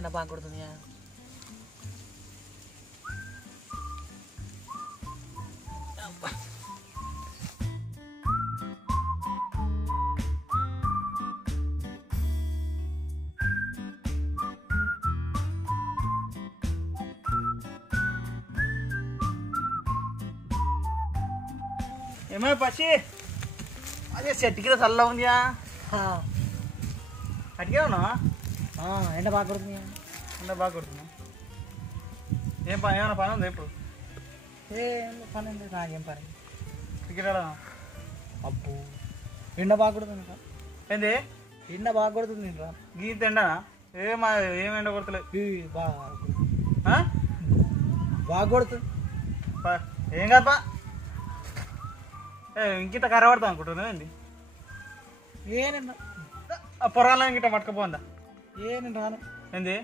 ఎండ బాగా కొడుతుంది. ఏమో పచ్చి అదే చెట్టు కింద చల్ల ఉందియా. అడిగే ఉన్నా ఎండ బాగా కొడుతుంది. ఎండ బాగా కొడుతున్నా. ఏం పని ఏమైనా పని ఉందా ఇప్పుడు? పని ఉంది. నాకేం పని? క్రికెట్ ఆడా? అప్పు ఎండ బాగా కొడుతుంది. ఏంది ఎండ బాగా కొడుతుంది. గీత ఎండనా? ఏం ఎండ కొడతలేదు. బాగా కొడుతుంది. ఏం కాదు ఇంకింత కర్ర పడతాం అనుకుంటున్నావు ఏంది? ఏనండి ఆ పొరాల ఇంకిట పట్టుకపోందా? ఏనండి రాను. ఏంది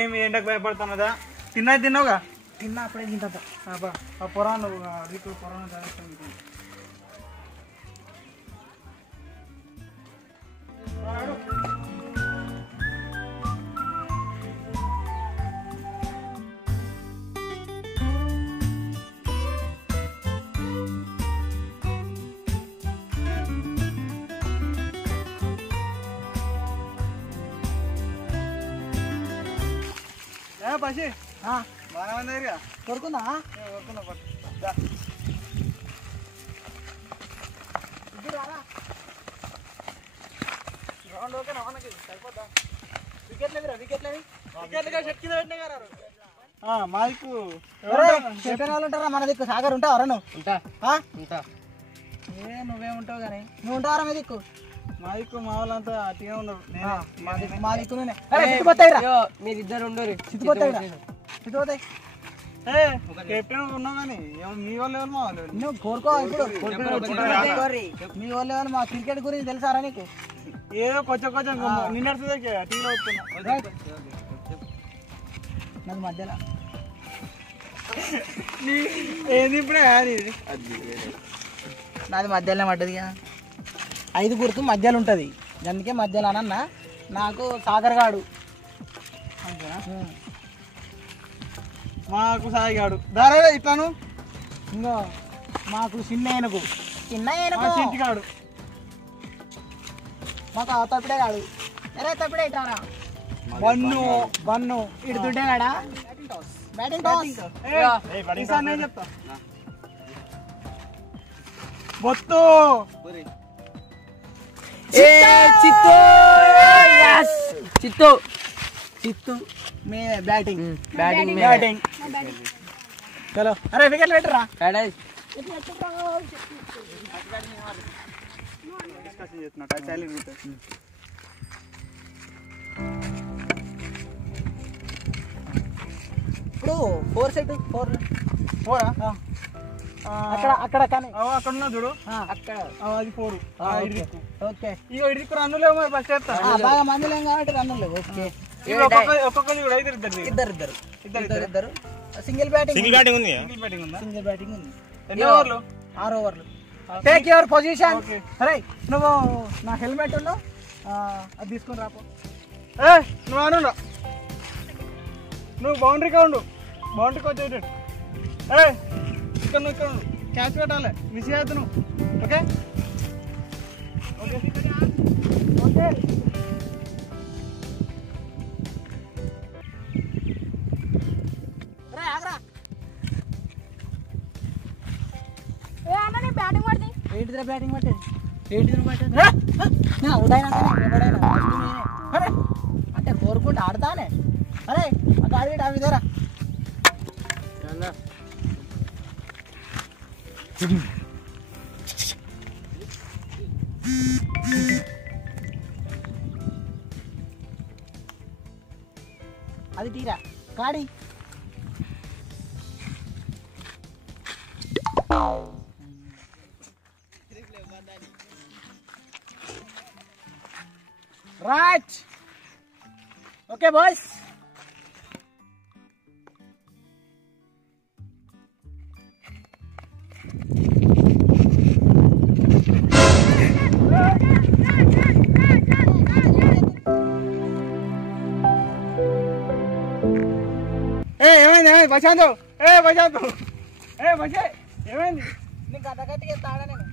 ఏమి ఎండకు భయపడుతున్నదా? తిన్నావుగా? తిన్నా అప్పుడే తింటా. ఆ పొరాలు పొరాలు పసి బాగా మంది దగ్గర కొడుకుందా? కొడుకున్నా గ్రౌండ్ ఓకేనా? మనకి సరిపోద్దా? మైకు ఉంటారా? మన దిక్కు సాగర్ ఉంటావా? ఉంటా. నువ్వేముంటావు కానీ నువ్వు ఉంటావరా? మీ దిక్కు మైకు మా వాళ్ళంతా అట్టిగా ఉన్నారు. మా దిక్కు మీరిద్దరు ఉండరు. చిత్తిపోతాయి. కెప్టెన్ ఉన్నావు కానీ మీ వాళ్ళు ఎవరు మా వాళ్ళు? నువ్వు కోరుకో. ఇప్పుడు మీ వాళ్ళు ఎవరు? మా క్రికెట్ గురించి తెలుసారా నీకు? ఏదో కొంచెం నిన్నడుతుంది టీవీలో వస్తున్నా. నాకు మధ్యలో ఏది ఇప్పుడే నాది మధ్యలోనే పడ్డది. 5 గుర్తు మధ్యలో ఉంటుంది. అందుకే మధ్యలో అన్న. నాకు సాగర్గాడు మాకు సాయిగాడు దారా ఇట్లాను. ఇంకో మాకు చిన్న ఏనుగు చింటిగాడు. మాకు తప్పుడే కాడు. అరే తప్పుడే ఇట్లా బన్ను ఇటు దుడ్డే కాడా? Batting toss. నేను చెప్తా. బొత్తు చిత్తు మే బ్యాటింగ్. చలో. అరే వికెట్లు పెట్టరా? ఇప్పుడు 4 సెట్ 4 అక్కడ కానీ అక్కడ ఉన్నా చూడు. అక్కడ అది 4. ఓకే. ఇక ఇడికి రన్నులేవు మరి ఫస్ట్ చేస్తా. బాగా మంది లేం కాబట్టి రన్నులు లేవు. ఓకే. ఒక్కొక్కది కూడా ఇద్దరు సింగిల్ బ్యాటింగ్ ఉంది. సింగిల్ బ్యాటింగ్ ఉంది. ఎన్ని ఓవర్లు? 6 ఓవర్లు. Take your position. అరే నువ్వు నా హెల్మెట్ ఉన్నా అది తీసుకొని రాపో. నువ్వు అను నువ్వు బౌండరీగా ఉండు. బౌండరీకి వచ్చేటట్టు. అరే ఇక్కడ నువ్వు క్యాచ్ పెట్టాలి. మిస్ చేయద్దు నువ్వు. Okay okay. ఏంటిదిరా బ్యాటింగ్ పట్టేది? ఏంటిది పట్టేది? అంటే కోరుకుంటూ ఆడతానే. అరే ఆ గాడి అవి దేరా. అది తీరా కాడి. రైట్. Okay boys. ఏమైంది ప్రశాంత్? ప్రశాంత్ బసే ఏమైంది? నీకు గంత గట్టిగా ఎత్తాడా నేను?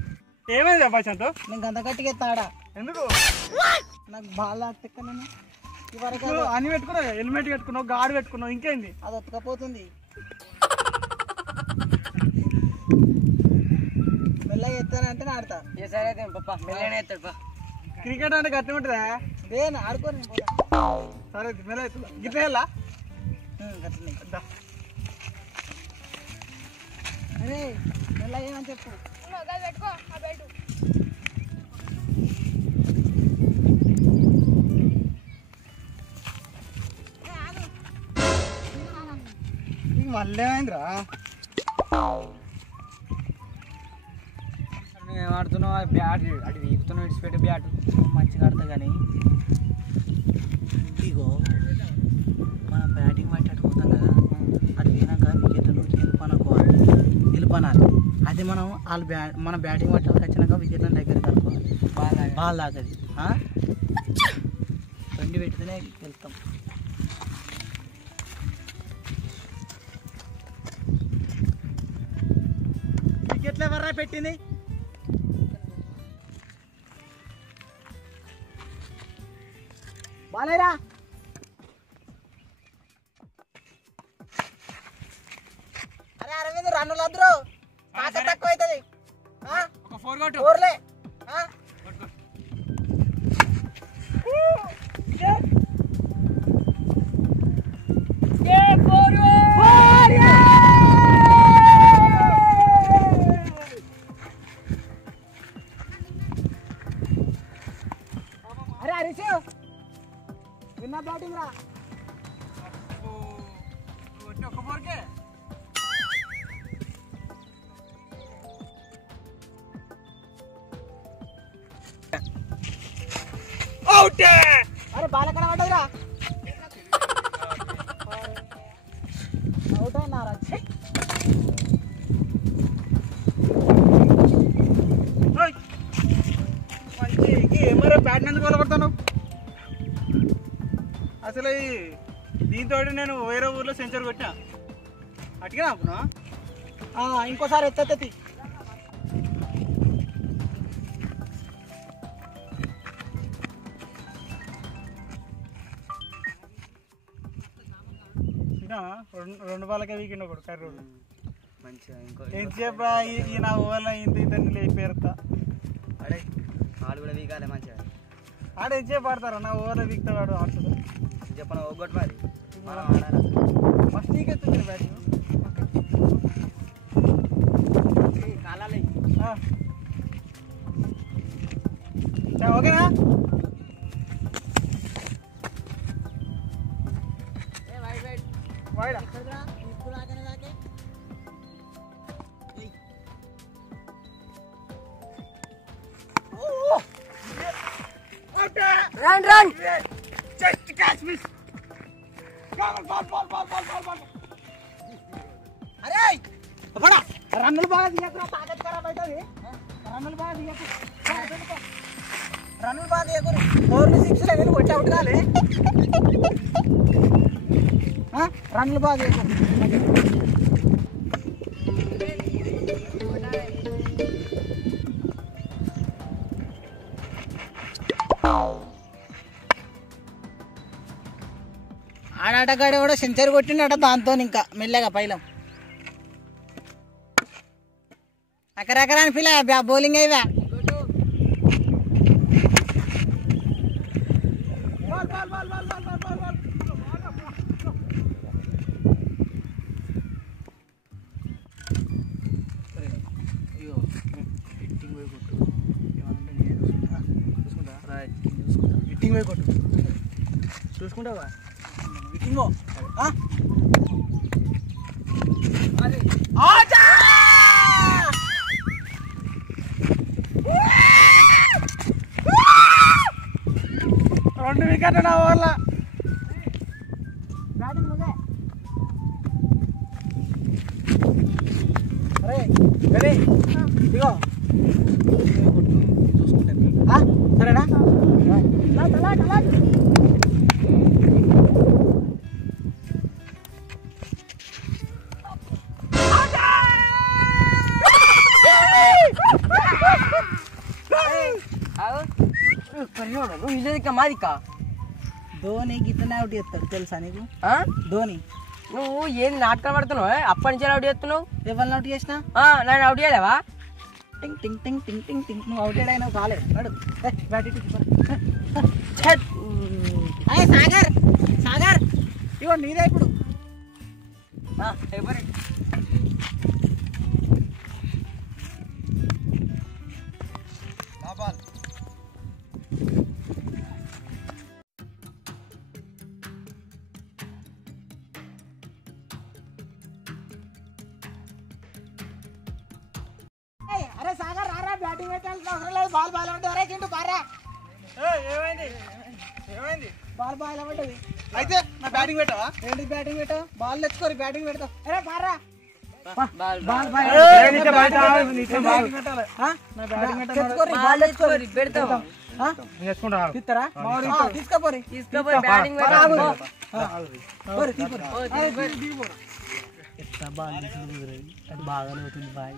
ఏమైంది ప్రశాంత్? నేను గంత గట్టిగా ఎత్తాడా? ఎందుకు? నాకు బాగా తిక్క నేను ఇవరకు అన్ని పెట్టుకున్నావు, హెల్మెట్ పెట్టుకున్నావు, గాడి పెట్టుకున్నావు, ఇంకేంది? అది ఒత్తుకపోతుంది. మెల్లగా ఎత్తానంటే ఆడతా. సరే అయితే పప్ప మెల్లనే ఎత్తాడు పా. క్రికెట్ అంటే గట్టి ఉంటుందా? దేని ఆడుకోని సరే మెల్ల ఎత్తుదా గిట్ల వెళ్ళా గట్లనే. అరే మెల్లగా ఏమని చెప్పు. మళ్ళీ ఏమైందిరా? నువ్వు ఆడుతున్నావు బ్యాట్ అటు వీగుతున్నావు ఇడిచిపెట్టే బ్యాట్ మంచిగా ఆడతా కానీ ఇగో మనం బ్యాటింగ్ బట్టి అట్టుకోతాం కదా, అటు పోయినాక వికెట్లు నిలుపనాలి. అది మనం వాళ్ళు మన బ్యాటింగ్ బట్టి వచ్చినాక వికెట్లను దగ్గర కనుక్కోవాలి. బాల్ తాగది బండి పెట్టితేనే వెళ్తాం. వికెట్లు ఎవర్రా పెట్టింది? బాలేరా అరే అరవింద్ రన్నులు వద్దురు, కాక తక్కువ అవుతుంది. ఒక 4 కొట్టు. ఊర్లే అరే హరీష్ విన్నా బ్యాటింగ్ రా. ఒక 4కే అరే బాల్ ఎక్కడ పడ్డదిరా? అవుట్ అయినారా? ఏమరా బ్యాట్ ఎందుకు కొలగొడతాను? అసలు దీంతో నేను వేరే ఊర్లో సెంచరీ కొట్టా. అటుగా అనుకున్నా. ఇంకోసారి ఎత్తెత్తి. రెండు బాలకే వీకెండ్ ఒకడు కర్రోడు మంచిగా ఎంతసేపు ఈ నా ఊళ్ళో ఇంత లేపేరుతా. అడే వాళ్ళు కూడా వీకాలే మంచిగా. ఆడ ఎంతసేపు ఆడతారా? నా ఊళ్ళో వీక్తాడు ఆడుతుంది. చెప్పను ఒగ్గొట్టు మరి మనం ఆడాలి. First నీకెత్తుంది batting. కాలాలి ఓకేనా? వైడా run run just catch miss. అరే బడా రన్నులు బాగా తీయకురా, తాకత్ ఖరాబ్ అవుతుంది. రన్నులు బాగా తీయకు, రన్నులు బాగా తీయకు. 4 6 వెళ్ళి కొట్టి అవుట్ కాలే. రన్నులు బాగా తీయకు. ఆడాటగాడు కూడా సెంచరీ కొట్టిండట దాంతో ఇంకా మెల్లగా పైలం అకరకరాని ఫీల్ అయ్యా బౌలింగ్ అయ్యా. హిట్టింగ్ పోయి కొట్టు. చూసుకుంటావా హిట్టింగ్? రెండు వికెట్ నా వాళ్ళ బ్యాటింగ్ నువ్వే. అరే రెడీ ఇగో చూసుకుంటాను సరేనా? నువ్వు ఇల్లు మాదికా ధోని గిట్లనే అవుట్ చేస్తాడు తెలుసా నీకు? ధోని నువ్వు ఏంది నాటకాలు పడుతున్నావు? అప్పటి నుంచి అవుట్ చేస్తున్నావు. ఎవరిని అవుట్ చేసినా నన్ను అవుట్ చేయలేవా? టింగ్ టింగ్ టింగ్ టింగ్ టింగ్ టింగ్ నువ్వు అవుట్ అయినావు కాలేదు. సాగర్ సాగర్ ఇగో నీదే ఇప్పుడు. అరే సాగర్ రారా, బ్యాటింగ్ పెట్టాల్సిన అవసరం లేదు. బాల్ బాల్ అంటే అరే చింటూ పారా. ఏమైంది ఏమైంది? బాల్ బాల్ పడ్డది. అయితే నా బ్యాటింగ్ పెట్టావా? ఏంటి బ్యాటింగ్ పెట్టావు? బాల్ తెచ్చుకోరు బ్యాటింగ్ పెడతావు. అరే పారా తీసుకోపోరి ఎట్లా బాగా అది బాగానే అవుతుంది బాయ్.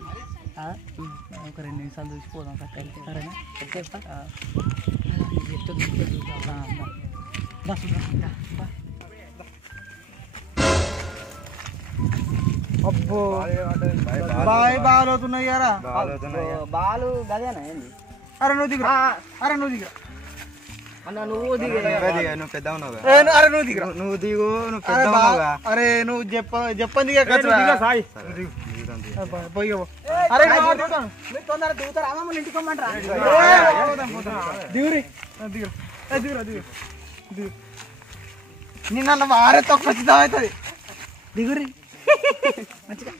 ఒక 2 నిమిషాలు చూసిపోదాం సక్కడికి. సరేనా? అబ్బో బాయ్ బాల్ అవుతున్నాయి కదా. బాలు గదేనా ఏంది? అరే నువ్వు దిగురా. అరే నువ్వు దిగురా. అన్న నువ్వు దిగు. నువ్వు పెద్ద ఉన్నావు. అరే నువ్వు దిగురా. నువ్వు దిగు. నువ్వు పెద్ద ఉన్నావుగా. అరే నువ్వు చెప్పండి పోయి. అరే మీరు తొందర దిగుతారా? మమ్మల్ని ఇంటికి పొమ్మంటారా? దిగురి దిగురా దిగురా దిగు దిగు. నిన్న మారే తక్కువ అవుతుంది. దిగురి మంచిగా.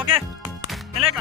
ఓకే వెళ్ళాక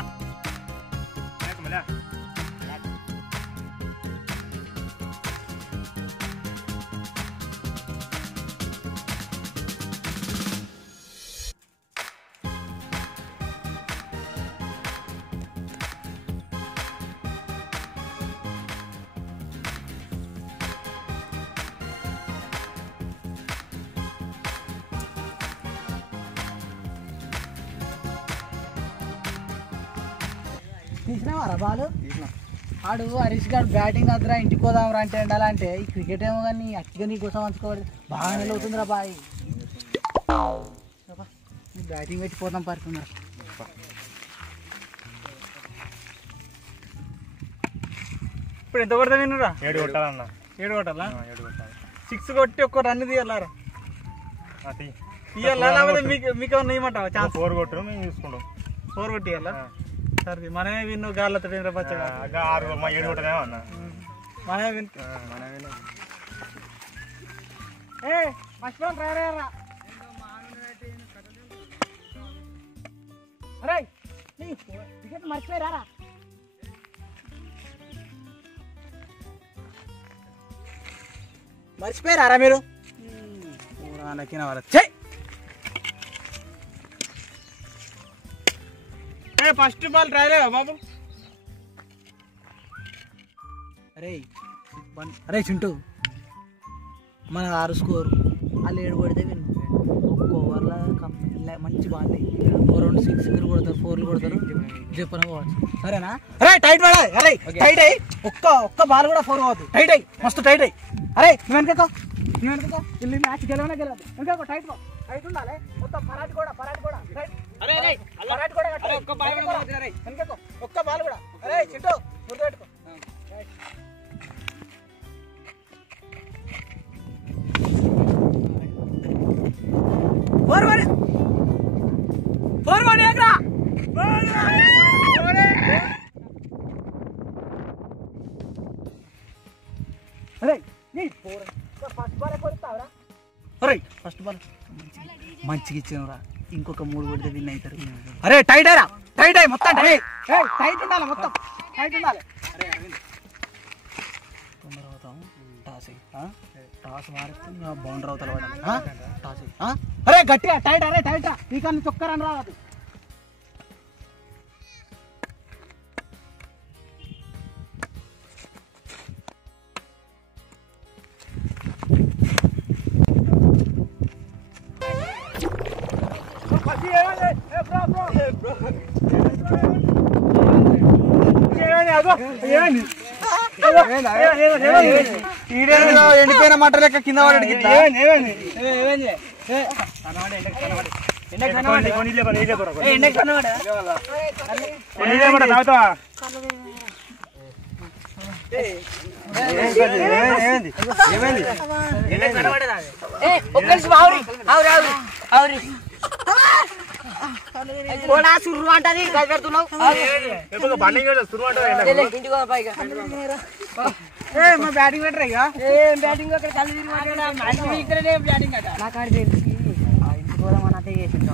తీసినావారా బాలు? ఆడు హరీష్ గారు బ్యాటింగ్ వద్దురా ఇంటికి పోదాంరా అంటే ఎండాలంటే ఈ క్రికెట్ ఏమో కానీ అట్టిగా నీకోసం వంచుకోవాలి. బాగా నెల అవుతుందిరా బాయ్. బ్యాటింగ్ పెట్టి పోదాం పడుతుందా? ఇప్పుడు ఎంత కొడతా వినురా? 7 కొట్టాలన్నా. 7 కొట్టాలా? 7 కొట్టాలి. 6 కొట్టి ఒక్క రన్ తీయాలారా? తీయాలా లేకపోతే మీకు ఏమన్నా ఇవ్వమంటావా? ఛాన్స్ 4 కొట్టు మేము చూసుకుంటాం. 4 కొట్టియాలా? సరే మనమే విన్ను గాళ్ళతో పచ్చగా 7 కొట్టనేమో అన్న. మనమే విన్. మర్చిపోరా. అరే టికెట్ మర్చిపోయారా? మర్చిపోయారా మీరు? ఫస్ట్ బాల్ ట్రై లేదా బాబు? అరే చింటూ మన 6 స్కోర్ వాళ్ళు 7 కొడితే విన్. ఒక్క ఓవర్లో మంచి బాల్ 2 6 కొడతారు, 4 కొడతారు. చెప్పన పోవచ్చు. సరేనా? అరే టైట్ పడాలి. అరే టైట్ అయ్యి ఒక్క బాల్ కూడా 4 పోవద్దు. టైట్ అయ్యి మస్తు టైట్ అయ్యి. అరే నువ్వు వెనకో ఇల్లు మ్యాచ్ గెలవనే గెలవదు. వెనకో టైట్ ఉండాలి మొత్తం. పరాటి కూడా వెనకో ఒక్క బాల్ కూడా. అరే చింటూ గుర్తుపెట్టుకో. ఫస్ట్ బాల్ మంచిగా ఇచ్చినరా, ఇంకొక 3 కొడితే విన్ అవుతారు. అరే టైట్ అయ్యా, టైట్ అయ్యి మొత్తం టైట్ ఉండాలి, మొత్తం టైట్ ఉండాలి. అరే తొందర అవుతాము, టాస్ టాస్ మారితే బౌండర్ అవుతారు టాస్. అరే గట్టిగా టైట్, అరే టైట్ రా, ఈ కానీ చొక్కరని రాదు. ఎండిపోయిన మట్ట లెక్క కింద పడ్డాడు. సుర్రు అంటది పెడుతున్నావు. మా బ్యాటింగ్ పెట్టరా ఇక బ్యాటింగ్ బ్యాటింగ్ అట నాకు ఆడి తెలిసి ఇంటికి పోదామని అదే చేసింది.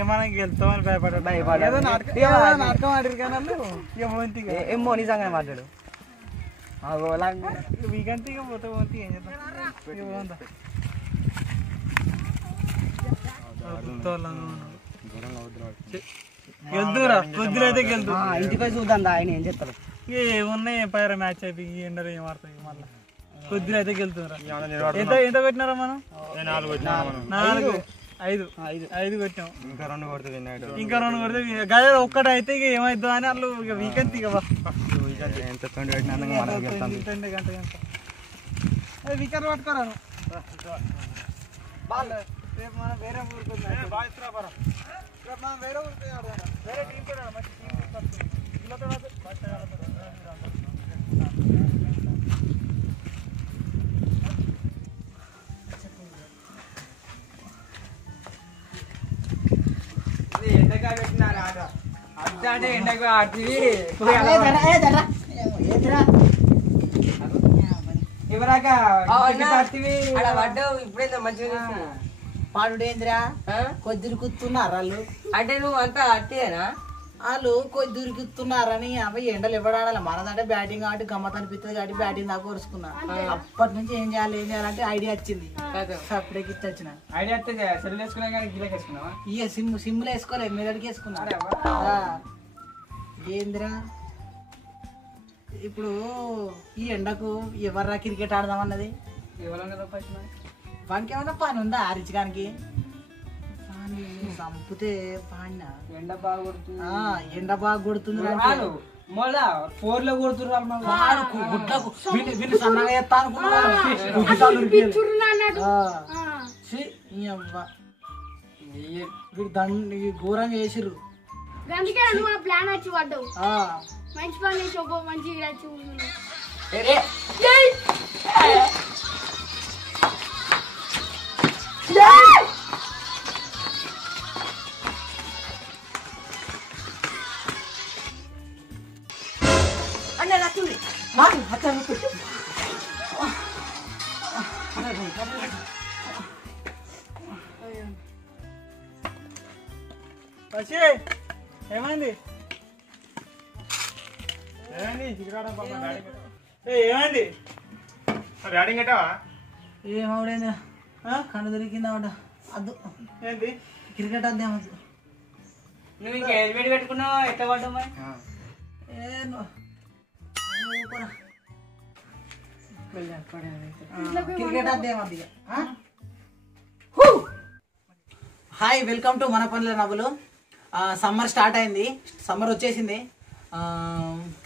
ఏమన్నా గెలుస్తామని భయపడ్డా. ఏదో నాటకం ఆడిరు కానీ ఏమో నిజంగానే మాట్లాడు. వీకంతా ఇక పోతే పోతే ఏం చేద్దాం. గెలుతురా కొద్దిలో అయితే గెలుతు. ఇంటిపై చూద్దాం ఆయన ఏం చెప్తారు. ఏమున్నాయి పైర మ్యాచ్ అయిపోయి ఎండలు ఏం ఆడతాయి మళ్ళీ. కొద్దిలో అయితే గెలుతురా. ఎంత కొట్టినారా మనం? 4 5 కొట్టాం. ఇంకా 2 కొడితే గదే ఒక్కటి అయితే ఇక ఏమైద్దాం అని వాళ్ళు ఇక వీకెండ్ ఇక వీకెండ్ పట్టుకోరాను. రేపు మనం వేరే ఊరికి రేపు మనం వేరే ఊరికి ఆడదాం. వేరే టీం కూడా మంచి ఎండగా పెట్టినారు ఆట అడ్డ అంటే ఎండగా ఆడుతుంది. ఇప్పుడైతే మంచిగా పాడుడేంద్రా కొద్దిరి కుత్తున్నారు వాళ్ళు. అంటే నువ్వు అంతా అట్టేనా? వాళ్ళు కొద్దిరి కుత్తున్నారని అవి ఎండలు ఇవ్వడాలి. మనదంటే బ్యాటింగ్ కాబట్టి గమ్మత్ అనిపిస్తుంది కాబట్టి బ్యాటింగ్ దాకా వరుసుకున్నా. అప్పటి నుంచి ఏం చేయాలంటే ఐడియా వచ్చింది. అప్పుడే గిట్ వచ్చిన ఐడియా వస్తే సెల్ వేసుకున్నా కానీ గిలకి వేసుకున్నావా? ఇక సిమ్లో వేసుకోలేదు, మెదడికి వేసుకున్నా. ఏందిరా ఇప్పుడు ఈ ఎండకు ఎవర్రా క్రికెట్ ఆడదామన్నది? వానికి ఏమన్నా పని ఉందా ఆరించడానికి? చంపితే పాడిన ఎండ బాగా కొడుతుంది. ఎండ బాగా కొడుతుంది. మళ్ళా 4 లో కొడుతున్నారు. సన్నగా ఎత్తా అనుకున్నాడు. ఘోరంగా చేసిర్రు. ప్లాన్ వచ్చి పడ్డావు. మంచి పని చేసి ఒక మంచి ఏమైంది? ఏమైంది? బ్యాటింగ్ కట్టావా? ఏమవుడైందా కన్ను దొరికిందామట. అద్దు ఏంటి క్రికెట్ అద్దామద్దు. నువ్వు ఇంకా హెల్మెట్ పెట్టుకున్నావు ఎట్లా పడ్డావు మరి? క్రికెట్ అద్దామద్దు. హాయ్, వెల్కమ్ టు మన పనుల నవ్వులు. సమ్మర్ స్టార్ట్ అయింది, సమ్మర్ వచ్చేసింది.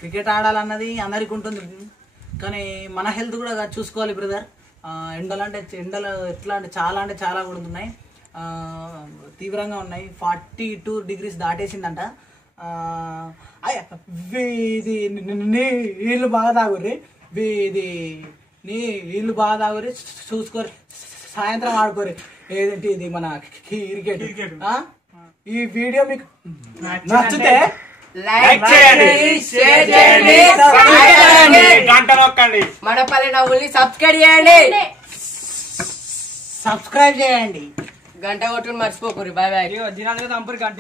క్రికెట్ ఆడాలన్నది అందరికి ఉంటుంది, కానీ మన హెల్త్ కూడా చూసుకోవాలి బ్రదర్. ఎండలు ఎట్లా అంటే చాలా కూడా ఉన్నాయి, తీవ్రంగా ఉన్నాయి. 42 degrees దాటేసిందంట. ఇది నీళ్ళు బాగా తాగుర్రి, ఇది నీళ్ళు బాగా తాగుర్రి, చూసుకోరి, సాయంత్రం ఆడుకోరి. ఏదంటే ఇది మన క్రికెట్. ఈ వీడియో మీకు నచ్చితే లైక్ చేయండి, షేర్ చేయండి, సబ్స్క్రైబ్ చేయండి, గంట నొక్కండి. మన పల్లె నవ్వుల్ని సబ్స్క్రైబ్ చేయండి. సబ్స్క్రైబ్ చేయండి. గంట కొట్టుకుని మర్చిపోకూరి. Bye bye. దినాలుగా తంపూరి గంట